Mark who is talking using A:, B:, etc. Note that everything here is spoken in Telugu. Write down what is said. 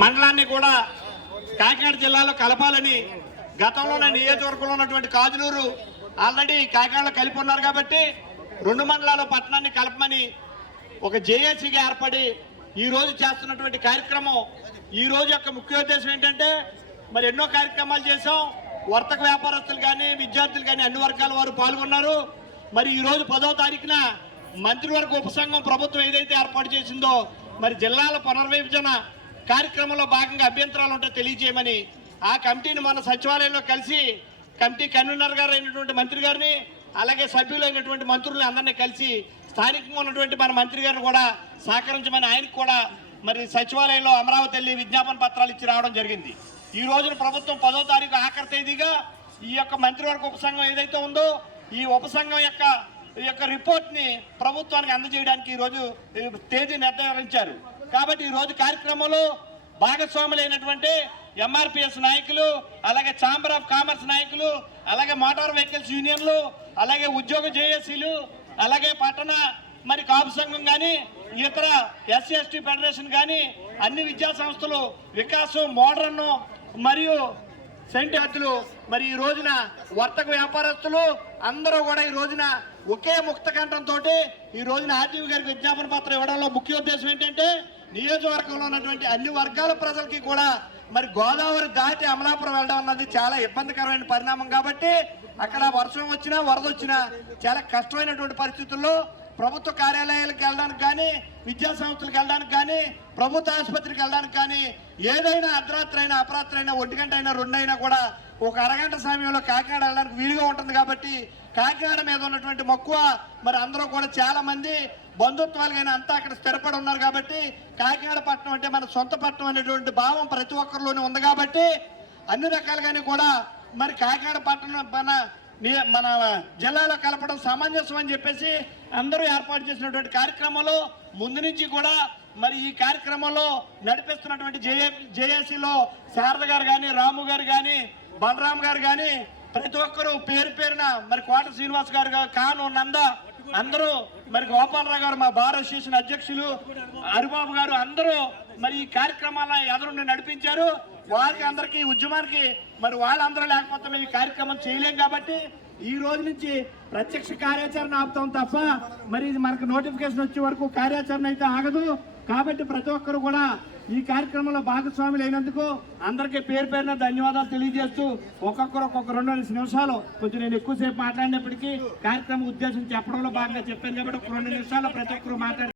A: మండలాన్ని కూడా కాకినాడ జిల్లాలో కలపాలని గతంలోనే నియోజకవర్గంలో ఉన్నటువంటి కాజులూరు ఆల్రెడీ కాకినాడలో కలిపి ఉన్నారు కాబట్టి రెండు మండలాల పట్టణాన్ని కలపమని ఒక జేఏసీగా ఏర్పడి ఈ రోజు చేస్తున్నటువంటి కార్యక్రమం ఈ రోజు యొక్క ముఖ్య ఉద్దేశం ఏంటంటే మరి ఎన్నో కార్యక్రమాలు చేశాం. వర్తక వ్యాపారస్తులు కానీ విద్యార్థులు కానీ అన్ని వర్గాల వారు పాల్గొన్నారు. మరి ఈ రోజు పదో తారీఖున మంత్రివర్గ ఉపసంఘం ప్రభుత్వం ఏదైతే ఏర్పాటు చేసిందో మరి జిల్లాల పునర్విభజన కార్యక్రమంలో భాగంగా అభ్యంతరాలు ఉంటే తెలియజేయమని ఆ కమిటీని మన సచివాలయంలో కలిసి కమిటీ కన్వీనర్ గారు అయినటువంటి మంత్రి గారిని అలాగే సభ్యులు అయినటువంటి మంత్రులు అందరినీ కలిసి స్థానికంగా ఉన్నటువంటి మన మంత్రి గారిని కూడా సహకరించమని ఆయనకు కూడా మరి సచివాలయంలో అమరావతి వెళ్ళి విజ్ఞాపన పత్రాలు ఇచ్చి రావడం జరిగింది. ఈ రోజున ప్రభుత్వం పదో తారీఖు ఆఖరి తేదీగా ఈ యొక్క మంత్రివర్గ ఉపసంఘం ఏదైతే ఉందో ఈ ఉపసంఘం యొక్క ఈ యొక్క రిపోర్ట్ని ప్రభుత్వానికి అందజేయడానికి ఈ రోజు తేదీ నిర్ధారించారు. కాబట్టి ఈ రోజు కార్యక్రమంలో భాగస్వాములైనటువంటి ఎంఆర్పిఎస్ నాయకులు అలాగే ఛాంబర్ ఆఫ్ కామర్స్ నాయకులు అలాగే మోటార్ వెహికల్స్ యూనియన్లు అలాగే ఉద్యోగ జేఏసీలు అలాగే పట్టణ మరి కాపు సంఘం కానీ ఇతర ఎస్సీ ఎస్టీ ఫెడరేషన్ కానీ అన్ని విద్యా సంస్థలు వికాసం మోడర్న్ మరియు సెంట్ హద్దులు మరి ఈ రోజున వర్తక వ్యాపారస్తులు అందరూ కూడా ఈ రోజున ఒకే ముక్త కంఠంతో ఈ రోజున ఆర్టీవీ గారికి విజ్ఞాపన పత్రం ఇవ్వడంలో ముఖ్య ఉద్దేశం ఏంటంటే నియోజకవర్గంలో ఉన్నటువంటి అన్ని వర్గాల ప్రజలకి కూడా మరి గోదావరి దాటి అమలాపురం వెళ్ళడం అన్నది చాలా ఇబ్బందికరమైన పరిణామం కాబట్టి అక్కడ వర్షం వచ్చినా వరద వచ్చినా చాలా కష్టమైనటువంటి పరిస్థితుల్లో ప్రభుత్వ కార్యాలయాలకు వెళ్ళడానికి కానీ విద్యా సంస్థలకు వెళ్ళడానికి కానీ ప్రభుత్వ ఆసుపత్రికి వెళ్ళడానికి కానీ ఏదైనా అర్ధరాత్రి అయినా అపరాత్రి అయినా ఒంటి గంట అయినా రెండు అయినా కూడా ఒక అరగంట సమయంలో కాకినాడ వెళ్ళడానికి వీలుగా ఉంటుంది కాబట్టి కాకినాడ మీద ఉన్నటువంటి మక్కువ మరి అందరూ కూడా చాలా మంది బంధుత్వాలు కానీ అంతా అక్కడ స్థిరపడి ఉన్నారు కాబట్టి కాకినాడ పట్టణం అంటే మన సొంత పట్టణం అనేటువంటి భావం ప్రతి ఒక్కరిలోనే ఉంది కాబట్టి అన్ని రకాలుగానే కూడా మరి కాకినాడ పట్టణం మన మన జిల్లాలో కలపడం సమంజసం అని చెప్పేసి అందరూ ఏర్పాటు చేసినటువంటి కార్యక్రమంలో ముందు నుంచి కూడా మరి ఈ కార్యక్రమంలో నడిపిస్తున్నటువంటి జేఏ జేఏసీలో శారద గారు కానీ రాము గారు కానీ బలరాం గారు కానీ ప్రతి ఒక్కరూ పేరు పేరున మరి కోట శ్రీనివాస్ గారు కాను నంద అందరూ మరి గోపాలరావు గారు మా బార్ అసోసియేషన్ అధ్యక్షులు హరిబాబు గారు అందరూ మరి ఈ కార్యక్రమాలను ఎదురుండి నడిపించారు. వారికి అందరికీ ఉద్యమానికి మరి వాళ్ళందరూ లేకపోతే మేము ఈ కార్యక్రమం చేయలేం కాబట్టి ఈ రోజు నుంచి ప్రత్యక్ష కార్యాచరణ ఆపుతాం తప్ప మరి ఇది మనకు నోటిఫికేషన్ వచ్చే వరకు కార్యాచరణ అయితే ఆగదు. కాబట్టి ప్రతి ఒక్కరు కూడా ఈ కార్యక్రమంలో భాగస్వాములు అయినందుకు అందరికీ పేరు పేరున ధన్యవాదాలు తెలియజేస్తూ ఒక్కొక్కరు ఒక్కొక్క రెండు నిమిషాలు కొంచెం నేను ఎక్కువసేపు మాట్లాడినప్పటికీ కార్యక్రమం ఉద్దేశం చెప్పడంలో భాగంగా చెప్పాను కాబట్టి ఒక రెండు నిమిషాలు ప్రతి ఒక్కరు మాట్లాడి